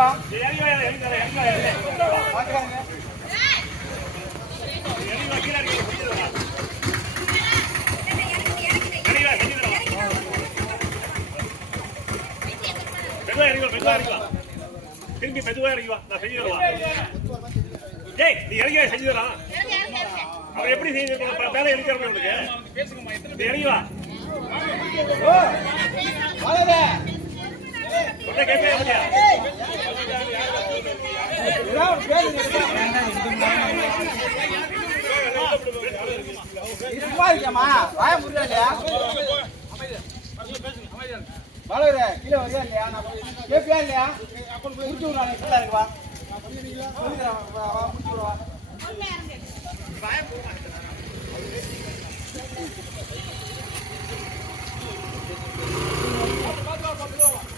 வா. திரும்பி மெதுவா இறங்கி வா, நான் செஞ்சு தருவா. ஏய் நீ இறங்கி செஞ்சு தரான். அவன் எப்படி செஞ்சு மேல எடுக்கிறவங்க உனக்கு நீ இறங்கி வா. கேட்கவே முடியா வாய முடியலையா வளர கீழே வரியா இல்லையா கேப்பியா இல்லையா முடிச்சு விடுவாங்க கீழே இருக்குவா முடிச்சு விடுவா